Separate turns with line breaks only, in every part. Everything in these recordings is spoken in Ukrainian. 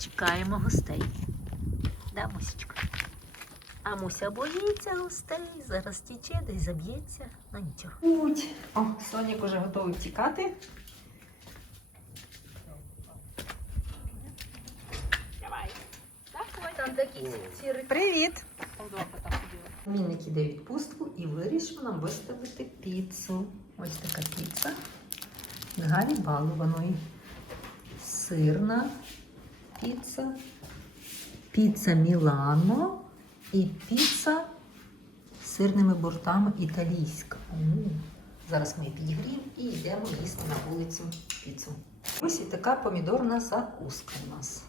Чекаємо гостей. Да, Мусічка? А Муся боїться гостей, зараз тіче, десь заб'ється. Ну нічого.
О, Сонік уже готовий втікати. Привіт! Мінник іде в відпустку і вирішив нам виставити піцу. Ось така піца з галібалованої. Сирна піца, піца Мілано і піца з сирними бортами італійська. Зараз ми її підігріємо і йдемо їсти на вулицю піцу. Ось і така помідорна закуска у нас.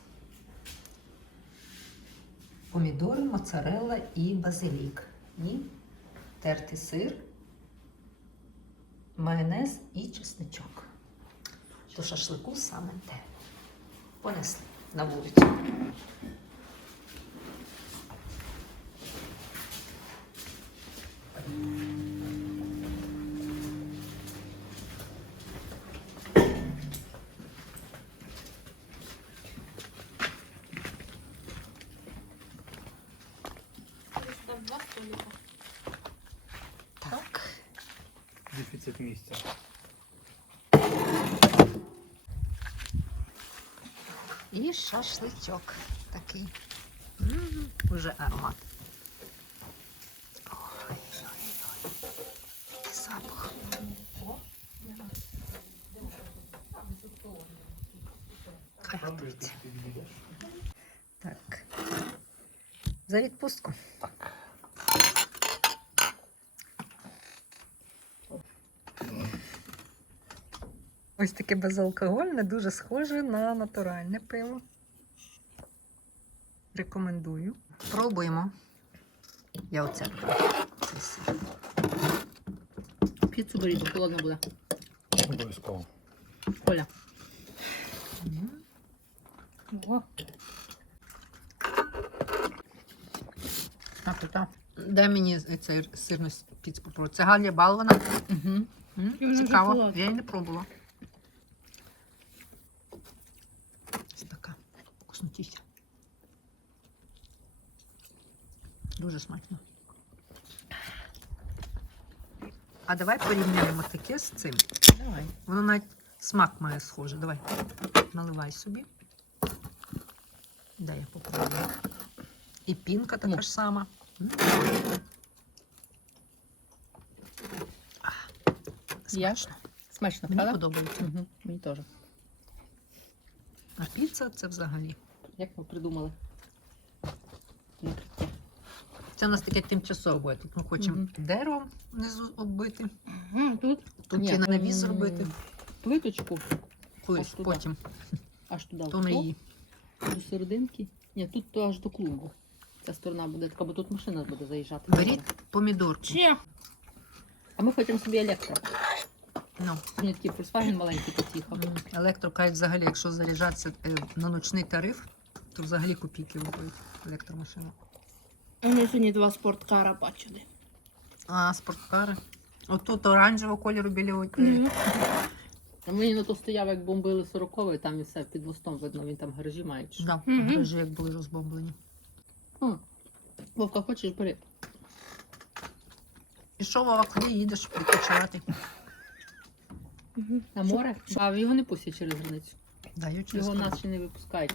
Помідори, моцарелла і базилік. І тертий сир, майонез і чесничок. До шашлику саме те. Понесли на вулицю. Так.
Дефіцит місця.
І шашличок такий. М, Уже аромат. Ой-ой-ой. Який запах. Хай готується. Так. За відпустку. Ось таке безалкогольне, дуже схоже на натуральне пиво. Рекомендую. Пробуємо. Я оце.
Піцу беріть, холодно буде.
Обов'язково.
Коля.
М.
Ого.
А, то та. Дай мені цей сирний піц попробувати. Це Галя Балвана.
Угу.
Цікаво. Я її не пробувала. Ось така вкуснотіся. Дуже смачно. А давай порівняємо таке з цим.
Давай.
Воно навіть смак має схоже. Давай. Наливай собі. Дай я попробую. І пінка така
Ну.
ж сама.
Я?
Смачно.
Смачно,
Мені
правда?
подобається.
Угу. Мені теж.
А піца це взагалі.
Як ви придумали?
Це у нас таке тимчасове. Тут ми хочемо
Мгм.
дерево внизу оббити,
тут
тут
Ні,
і навіс
м,
зробити.
плиточку аж туди.
потім.
аж туди.
То ми
вкоп,
її.
До серединки. Ні, тут то аж до клубу. Ця сторона буде така, бо тут машина буде заїжджати.
Беріть помідорку.
Чи? А ми хочемо собі електро.
Ну,
У мене такий Volkswagen маленький під'їхав.
м, електро кажуть, взагалі, якщо заряджатися е, на ночний тариф, то взагалі копійки виходить електромашина.
У мене сьогодні два спорткара бачили.
А спорткари. Отут оранжевого кольору біля о- е,
Мгм.
Мені на то стояв, як бомбили 40-й, там і все під мостом видно, він там гаражі має. чи що.
Да,
Мгм.
гаражі, як були розбомблені.
М. Вовка, хочеш бери.
І що, Вова, куди їдеш відпочивати?
Мгм.
На море? А його не пустять через границю.
Даю через
Його
кордон.
нас ще не випускають.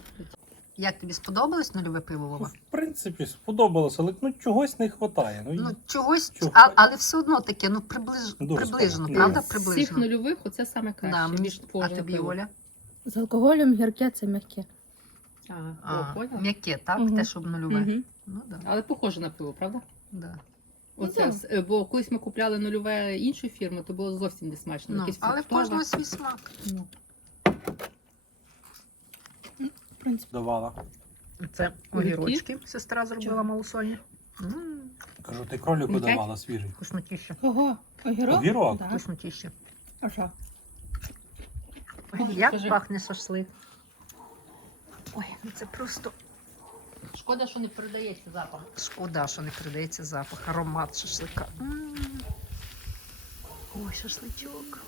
Як тобі сподобалось нульове пиво, Вова?
В принципі, сподобалося, але ну, чогось не вистачає. Ну,
Ну, чогось,
Чого?
а, але все одно таке, ну приближ...
Дуже
приближно,
схоже.
правда?
З всіх
Приближно.
нульових оце саме краще.
Да, мені
більш
а тобі,
пиво.
Оля?
З алкоголем гірке це м'яке.
А,
А,
о, поняла?
м'яке, так?
Мгм.
Те, щоб нульове.
Мгм.
Ну, да.
Але похоже на пиво, правда?
да.
Оце,
Ну,
с- е, бо колись ми купляли нульове іншої фірми, то було зовсім не смачно.
Ну,
Якесь
але в
фруктове.
кожного свій смак.
Ну.
В принципі,
давала.
Це огірочки сестра зробила малосольні. М,
Кажу, ти кролику
М'який?
давала свіжий.
Вкуснотіще.
Ого, огірок?
Огірок?
Да.
Вкуснотіще.
А що?
Ой,
Ой,
Як
скажи.
пахне шашлик. Ой, ну це просто
Шкода, що не передається запах.
шкода, що не передається запах, аромат шашлика. М. Ой, шашличок.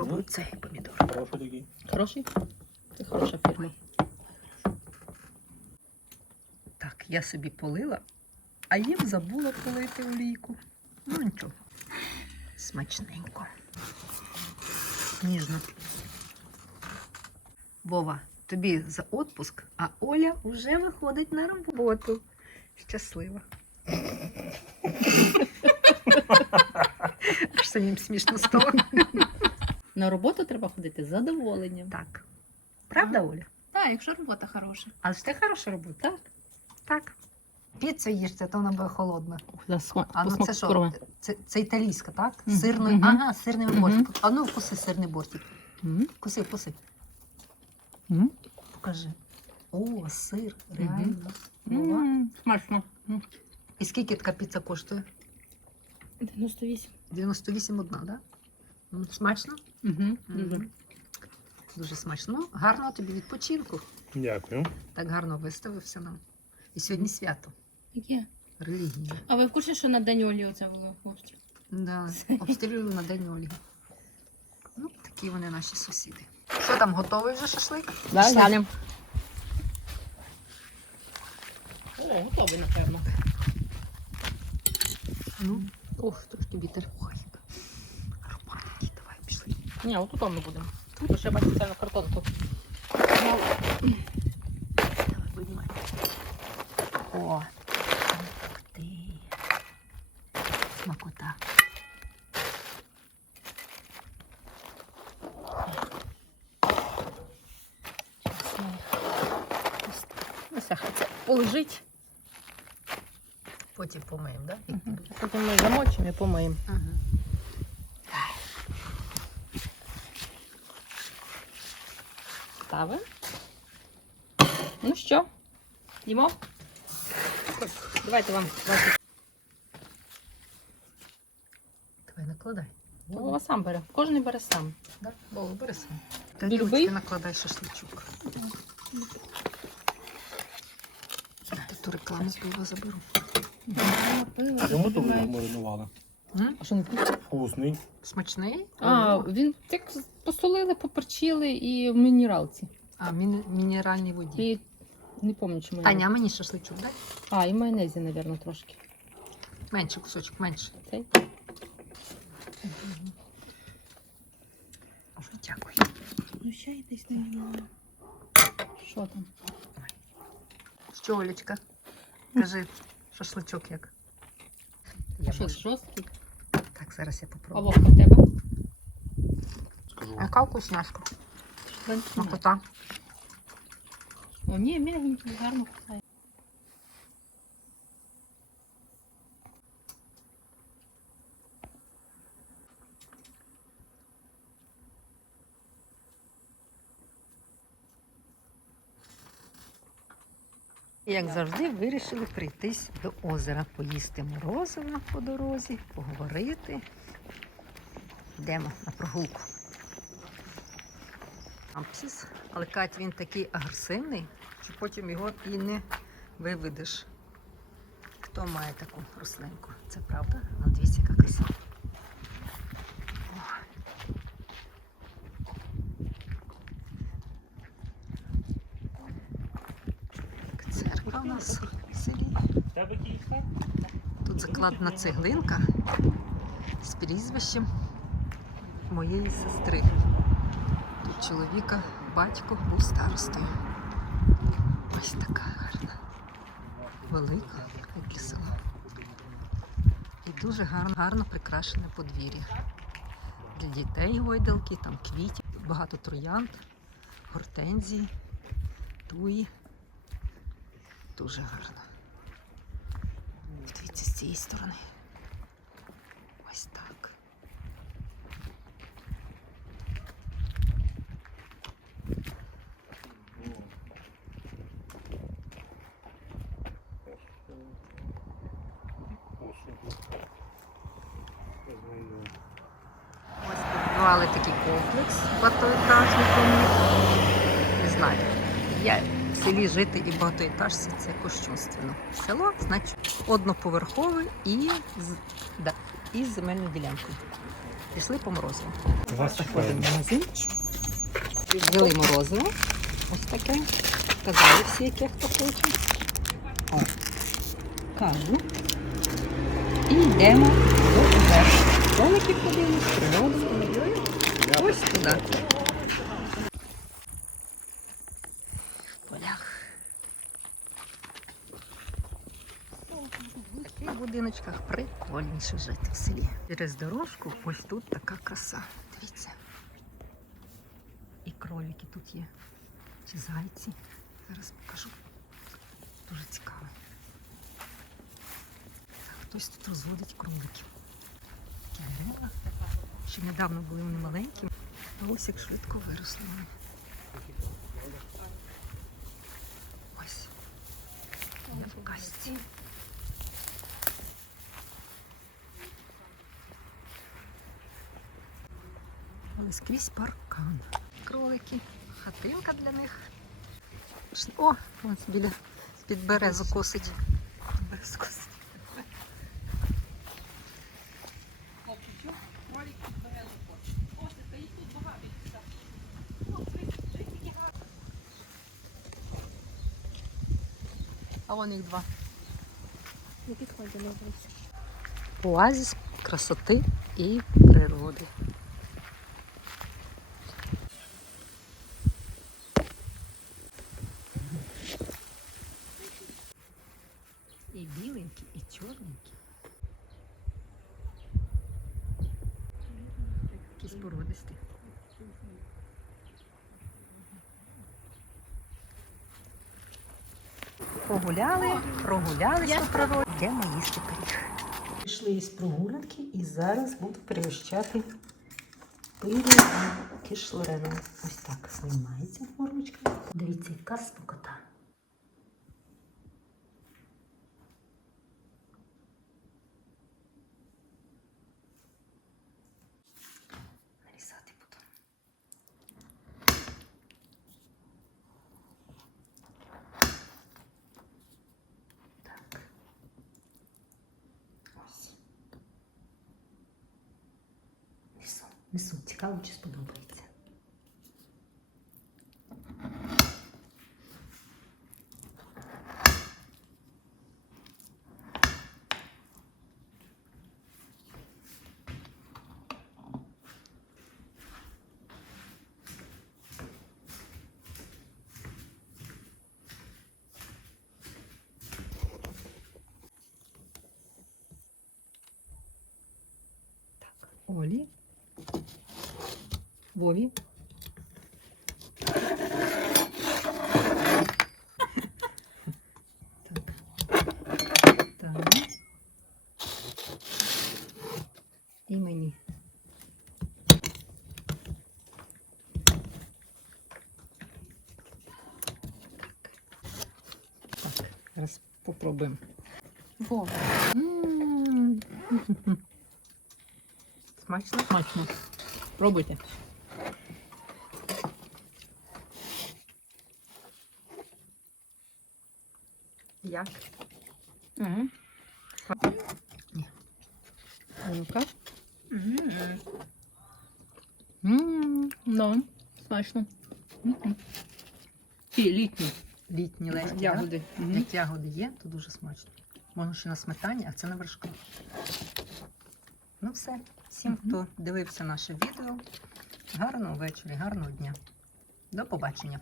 Попробуй
Ну.
цей помідор.
Хороший такий.
Хороший? Це хороша фірма.
Так, я собі полила, а їм забула полити олійку. Ну нічого. Смачненько. Ніжно. Вова, тобі за отпуск, а Оля вже виходить на роботу. Щаслива. Аж самим смішно стало.
На роботу треба ходити з задоволенням.
Так. Правда, Оля?
Так, якщо робота хороша.
Але ж це хороша робота. Так. Так. Піцу їжте, то вона буде холодна. А ну це що? Це, це італійська, так?
Мгм.
Сирний.
Мгм.
Ага, сирний
Мгм.
бортик. А ну вкуси сирний бортик.
М,
Вкуси, вкуси.
м,
Покажи. О, сир, реально. Вова.
м, Смачно. М.
І скільки така піца коштує?
98.
98 одна, так? Да? Смачно?
Мгм, дуже.
Дуже смачно. Гарного тобі відпочинку.
Дякую.
Так гарно виставився нам. І сьогодні свято.
Яке?
Релігія.
А ви в курсі, що на день Олі оце було хлопці?
Да, обстрілюємо на день Ольги. Ну, такі вони наші сусіди. Що там, готовий вже шашлик?
Да, глянемо. О, готовий, напевно.
Ну, ох, трошки вітер. Ой.
Ні, отут ми будемо. Тут ще бачу це на картонку.
Давай, піднімай. О, ух ти. Смакота.
Ну, все, хай це полежить.
Потім помиємо, так? Да?
Мгм. Потім ми замочимо і помиємо.
Ага.
Ставимо. Ну що, їмо? Давайте вам ваші.
Давай накладай.
Вова сам бере. Кожен бере сам.
Да? Вова, бери сам.
Любий?
Тарілочки накладай шашличок. Ту рекламу з пива заберу.
Чому то ви маринували?
М?
А що не вкусно?
Вкусний.
Смачний?
А, він так посолили, поперчили і в мінералці.
а мін- мінеральній воді.
І не пам'ятаю, чому.
Таня, а мені шашличок дай?
А, і майонезі, мабуть, трошки.
Менше кусочок, менше.
Цей.
Ой, дякую.
Ну ще й десь не було.
Що там?
Що, Олечка? Кажи, шашличок як? Я
Що,
можу.
жорсткий?
Так, зараз я
А
попробую.
вовка в тебе?
Скажу.
Яка вкусняшка? Макота.
О, ні, м'ягенький, гарно кусає.
Як завжди, вирішили прийтись до озера, поїсти морозива по дорозі, поговорити. Йдемо на прогулку. Ампсіс, але Кать, він такий агресивний, що потім його і не виведеш. Хто має таку рослинку? Це правда? Ну, дивіться, яка краса. О. Церква у нас в селі. Тут закладена цеглинка з прізвищем моєї сестри. Тут чоловіка, батько був старостою. Ось така гарна. Велика, як для села. І дуже гарно, гарно прикрашене подвір'я. Для дітей гойдалки, там квітів, багато троянд, гортензії, туї. Дуже гарно. Дивіться з цієї сторони. Ось так. Ось побудували такий комплекс багатоетажний. Не знаю. Я в селі жити і багатоетажці це кощунственно. Село, значить, одноповерхове і з, да, і з земельною ділянкою. Пішли по морозиво.
Вас
Заходимо в магазин. Взяли морозиво. Ось таке. Казали всі, яке хто хоче. О, каву. І йдемо до озер. Домики подивимось, природу. Ось туди.
В полях.
В таких будиночках прикольніше жити в селі. Через дорожку ось тут така краса. Дивіться. І кролики тут є. Чи зайці. Зараз покажу. Дуже цікаво. Так, хтось тут розводить кроликів. Такі дерева. Ще недавно були вони маленькі, а ось як швидко виросли вони. Ось. Я в касті. Скрізь паркан. Кролики, хатинка для них. О, ось біля під березу косить. Березу косить.
А вон їх два.
Не нас.
Оазис красоти і природи. Прогулялися по природі. Йдемо їсти пиріг. Пішли із прогулянки і зараз буду пригощати пиріг кишленом. Ось так знімається формочка.
Дивіться, яка смакота.
Несу. Цікаво, чи сподобається.
Олі. Вові.
І мені. Так, зараз попробуємо.
Вова.
Смачно?
Смачно. Пробуйте.
Як?
Угу. Ммм, да, смачно. Мгм. Літні
Літні да?
ягоди. Мгм.
Як ягоди є, то дуже смачно. Можна ще на сметані, а це на вершках. Ну все. Всім, хто дивився наше відео, гарного вечора, гарного дня. До побачення.